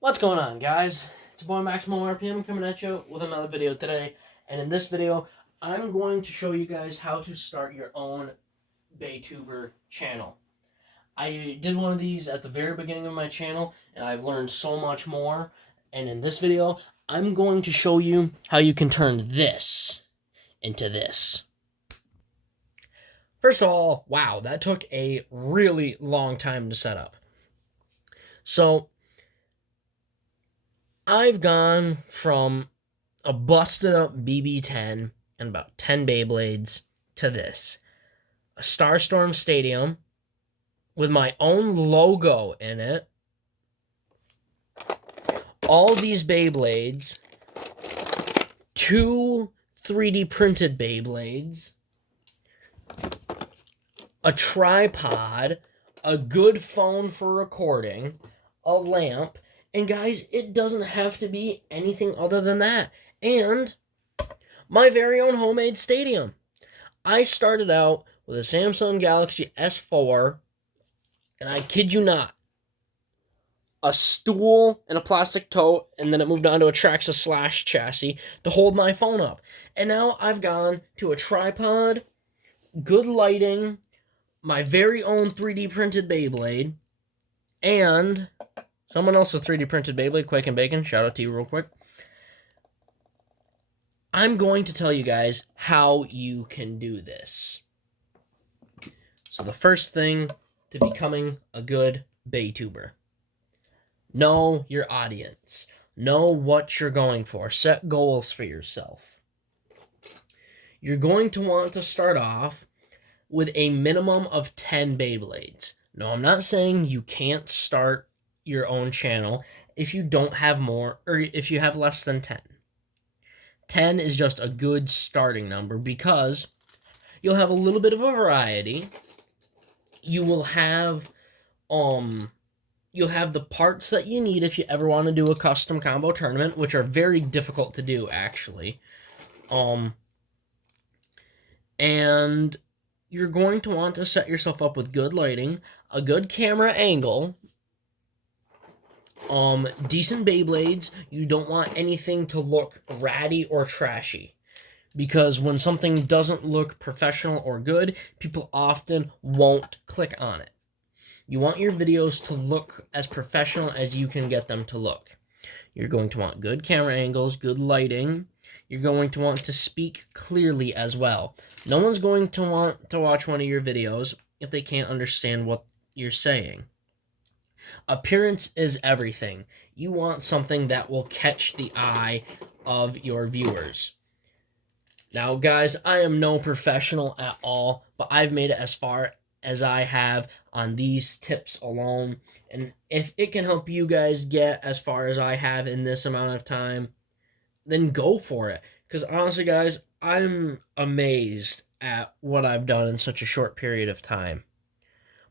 What's going on, guys? It's your boy Maximum RPM coming at you with another video today. And in this video, I'm going to show you guys how to start your own Baytuber channel. I did one of these at the very beginning of my channel, and I've learned so much more. And in this video, I'm going to show you how you can turn this into this. First of all, wow, that took a really long time to set up. So, I've gone from a busted up BB-10 and about 10 Beyblades to this. A Starstorm Stadium with my own logo in it. All these Beyblades. 2 3D printed Beyblades. A tripod. A good phone for recording. A lamp. And guys, it doesn't have to be anything other than that. And my very own homemade stadium. I started out with a Samsung Galaxy S4, and I kid you not, a stool and a plastic tote, and then it moved on to a Traxa Slash chassis to hold my phone up. And now I've gone to a tripod, good lighting, my very own 3D printed Beyblade, and someone else's 3D printed Beyblade, Quake and Bacon. Shout out to you real quick. I'm going to tell you guys how you can do this. So the first thing to becoming a good Baytuber. Know your audience. Know what you're going for. Set goals for yourself. You're going to want to start off with a minimum of 10 Beyblades. No, I'm not saying you can't start your own channel if you don't have more, or if you have less than 10. 10 is just a good starting number because you'll have a little bit of a variety. You will have the parts that you need if you ever want to do a custom combo tournament, which are very difficult to do actually. And you're going to want to set yourself up with good lighting, a good camera angle, decent Beyblades. You don't want anything to look ratty or trashy, because when something doesn't look professional or good, people often won't click on it. You want your videos to look as professional as you can get them to look. You're going to want good camera angles, good lighting. You're going to want to speak clearly as well. No one's going to want to watch one of your videos if they can't understand what you're saying. Appearance is everything. You want something that will catch the eye of your viewers. Now, guys, I am no professional at all, but I've made it as far as I have on these tips alone. And if it can help you guys get as far as I have in this amount of time, then go for it. Because honestly, guys, I'm amazed at what I've done in such a short period of time.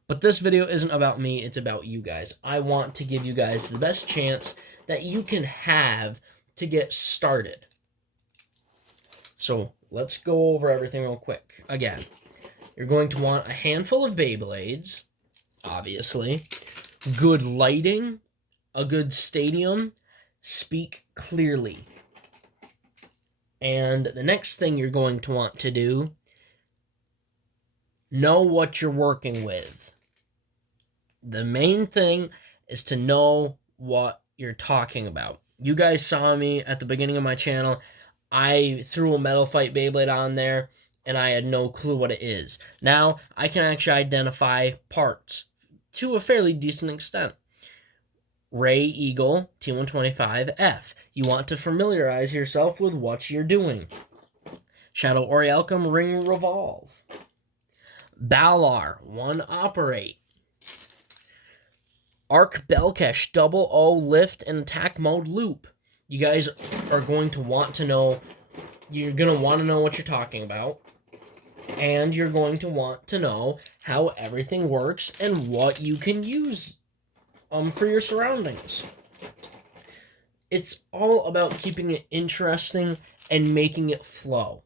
But this video isn't about me, it's about you guys. I want to give you guys the best chance that you can have to get started. So let's go over everything real quick. Again, you're going to want a handful of Beyblades, obviously, good lighting, a good stadium, speak clearly. And the next thing you're going to want to do, know what you're working with. The main thing is to know what you're talking about. You guys saw me at the beginning of my channel. I threw a Metal Fight Beyblade on there, and I had no clue what it is. Now, I can actually identify parts to a fairly decent extent. Ray Eagle T125F. You want to familiarize yourself with what you're doing. Shadow Orielcum Ring Revolve. Balar 1 Operate. Arc Belkesh Double O Lift and Attack Mode Loop. You guys are going to want to know, you're going to want to know what you're talking about, and you're going to want to know how everything works and what you can use for your surroundings. It's all about keeping it interesting and making it flow.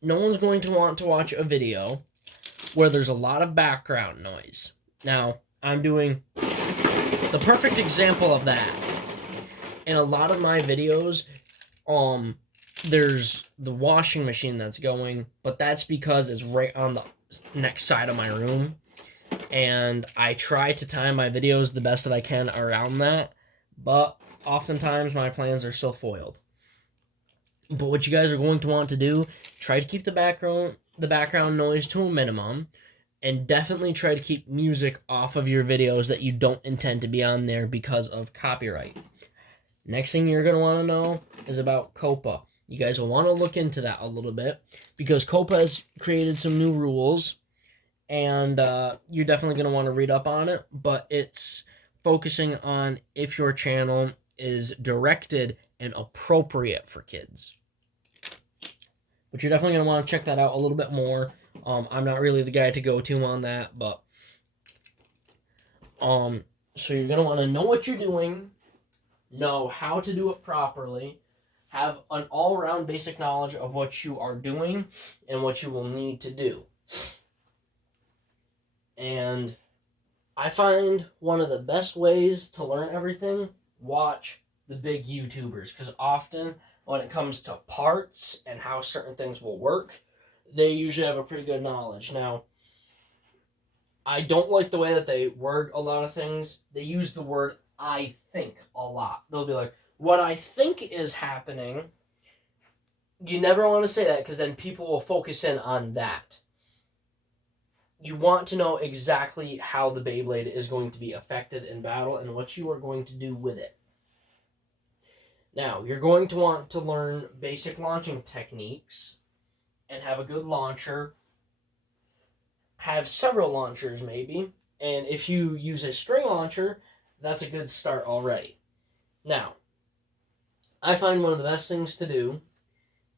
No one's going to want to watch a video where there's a lot of background noise. Now, I'm doing The perfect example of that, in a lot of my videos, there's the washing machine that's going, but that's because it's right on the next side of my room. And I try to time my videos the best that I can around that, but oftentimes my plans are still foiled. But what you guys are going to want to do, try to keep the background noise to a minimum, and definitely try to keep music off of your videos that you don't intend to be on there because of copyright. Next thing you're going to want to know is about COPA. You guys will want to look into that a little bit because COPA has created some new rules, and you're definitely going to want to read up on it, but it's focusing on if your channel is directed and appropriate for kids. But you're definitely going to want to check that out a little bit more. I'm not really the guy to go to on that, but so you're going to want to know what you're doing, know how to do it properly, have an all-around basic knowledge of what you are doing and what you will need to do. And I find one of the best ways to learn everything, watch the big YouTubers, because often when it comes to parts and how certain things will work, they usually have a pretty good knowledge. Now, I don't like the way that they word a lot of things. They use the word I think a lot. They'll be like, what I think is happening. You never want to say that because then people will focus in on that. You want to know exactly how the Beyblade is going to be affected in battle and what you are going to do with it. Now, you're going to want to learn basic launching techniques and have a good launcher. Have several launchers maybe, and if you use a string launcher, that's a good start already. Now, I find one of the best things to do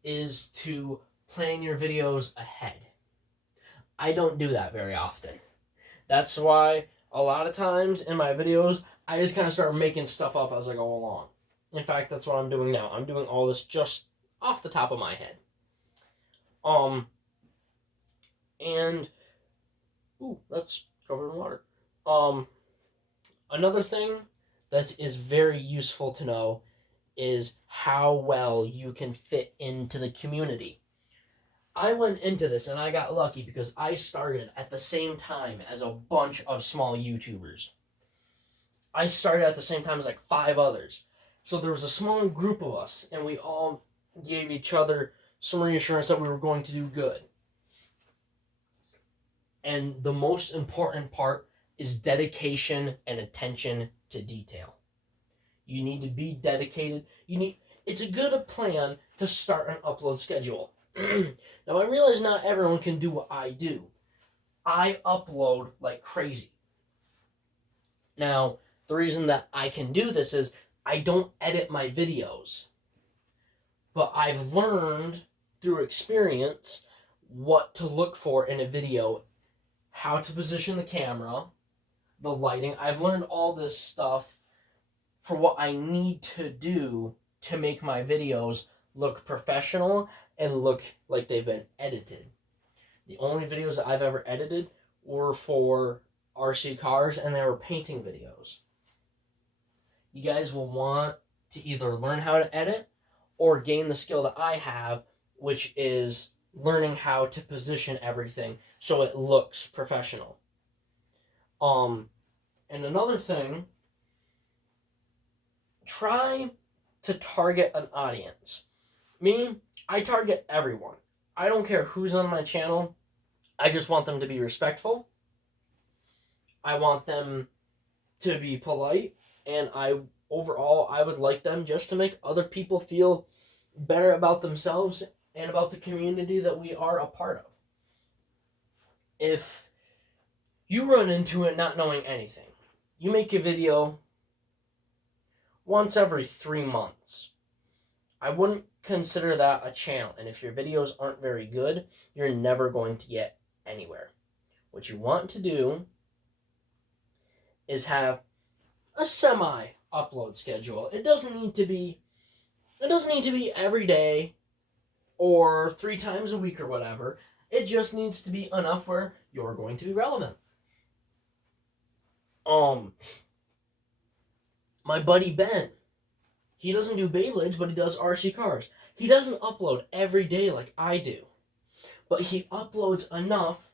is to plan your videos ahead. I don't do that very often. That's why a lot of times in my videos, I just kind of start making stuff up as I go along. In fact, that's what I'm doing now. I'm doing all this just off the top of my head. And ooh, that's covered in water. Another thing that is very useful to know is how well you can fit into the community. I went into this and I got lucky because I started at the same time as a bunch of small YouTubers. I started at the same time as like 5 others. So there was a small group of us and we all gave each other some reassurance that we were going to do good. And the most important part is dedication and attention to detail. You need to be dedicated. It's a good plan to start an upload schedule. Now, I realize not everyone can do what I do. I upload like crazy. Now, the reason that I can do this is I don't edit my videos. But I've learned through experience what to look for in a video, how to position the camera, the lighting. I've learned all this stuff for what I need to do to make my videos look professional and look like they've been edited. The only videos that I've ever edited were for RC cars, and they were painting videos. You guys will want to either learn how to edit or gain the skill that I have, which is learning how to position everything so it looks professional. And another thing, try to target an audience. Me, I target everyone. I don't care who's on my channel. I just want them to be respectful. I want them to be polite, and overall I would like them just to make other people feel better about themselves and about the community that we are a part of. If you run into it not knowing anything, you make a video once every 3 months, I wouldn't consider that a channel. And if your videos aren't very good, you're never going to get anywhere. What you want to do is have a semi-upload schedule. It doesn't need to be every day or 3 times a week or whatever. It just needs to be enough where you're going to be relevant. My buddy Ben, he doesn't do Beyblades, but he does RC cars. He doesn't upload every day like I do, but he uploads enough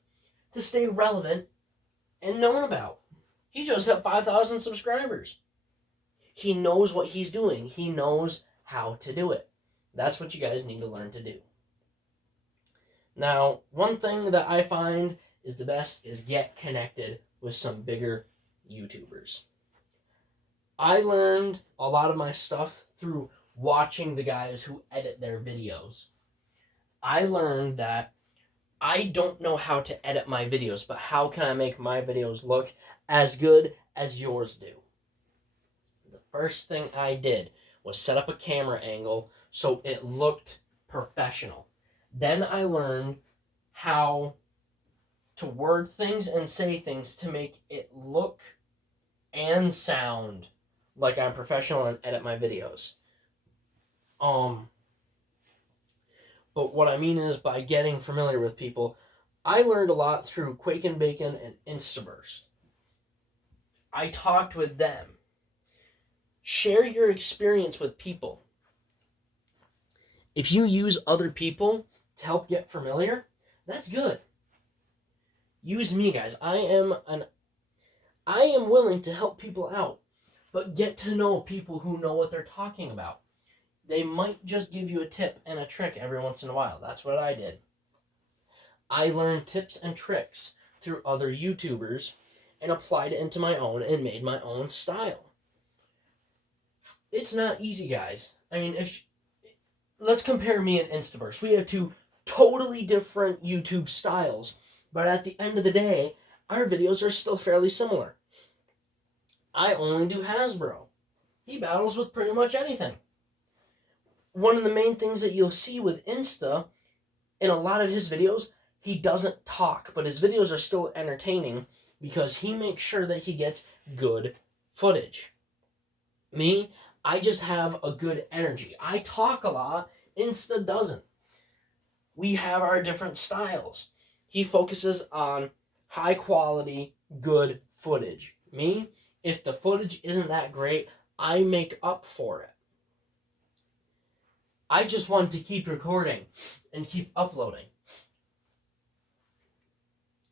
to stay relevant and known about. He just hit 5,000 subscribers. He knows what he's doing. He knows how to do it. That's what you guys need to learn to do. Now, one thing that I find is the best is get connected with some bigger YouTubers. I learned a lot of my stuff through watching the guys who edit their videos. I learned that I don't know how to edit my videos, but how can I make my videos look as good as yours do? The first thing I did was set up a camera angle so it looked professional. Then I learned how to word things and say things to make it look and sound like I'm professional and edit my videos. But what I mean is, by getting familiar with people, I learned a lot through Quake and Bacon and Instaburst. I talked with them. Share your experience with people. If you use other people to help get familiar, that's good. Use me, guys. I am willing to help people out, but get to know people who know what they're talking about. They might just give you a tip and a trick every once in a while. That's what I did. I learned tips and tricks through other YouTubers and applied it into my own and made my own style. It's not easy, guys. I mean, let's compare me and Instaburst. We have two totally different YouTube styles, but at the end of the day, our videos are still fairly similar. I only do Hasbro. He battles with pretty much anything. One of the main things that you'll see with Insta, in a lot of his videos, he doesn't talk, but his videos are still entertaining because he makes sure that he gets good footage. Me, I just have a good energy. I talk a lot, Insta doesn't. We have our different styles. He focuses on high quality, good footage. Me, if the footage isn't that great, I make up for it. I just want to keep recording and keep uploading.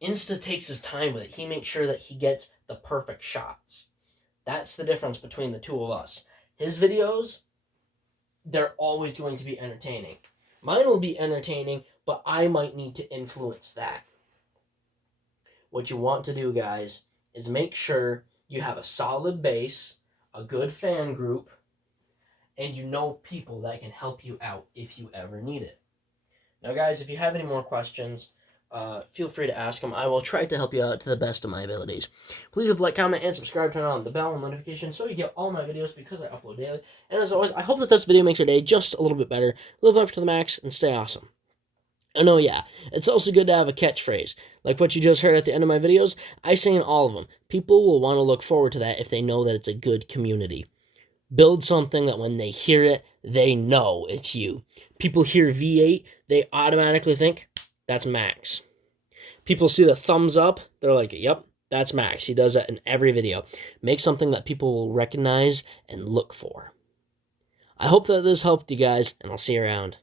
Insta takes his time with it. He makes sure that he gets the perfect shots. That's the difference between the two of us. His videos, they're always going to be entertaining. Mine will be entertaining, but I might need to influence that. What you want to do, guys, is make sure you have a solid base, a good fan group, and you know people that can help you out if you ever need it. Now, guys, if you have any more questions, feel free to ask them. I will try to help you out to the best of my abilities. Please like, comment, and subscribe. Turn on the bell and notifications so you get all my videos because I upload daily. And as always, I hope that this video makes your day just a little bit better. Live life to the max and stay awesome. And oh yeah, it's also good to have a catchphrase. Like what you just heard at the end of my videos, I say in all of them. People will want to look forward to that if they know that it's a good community. Build something that when they hear it, they know it's you. People hear V8, they automatically think, that's Max. People see the thumbs up, they're like, yep, that's Max. He does that in every video. Make something that people will recognize and look for. I hope that this helped you guys, and I'll see you around.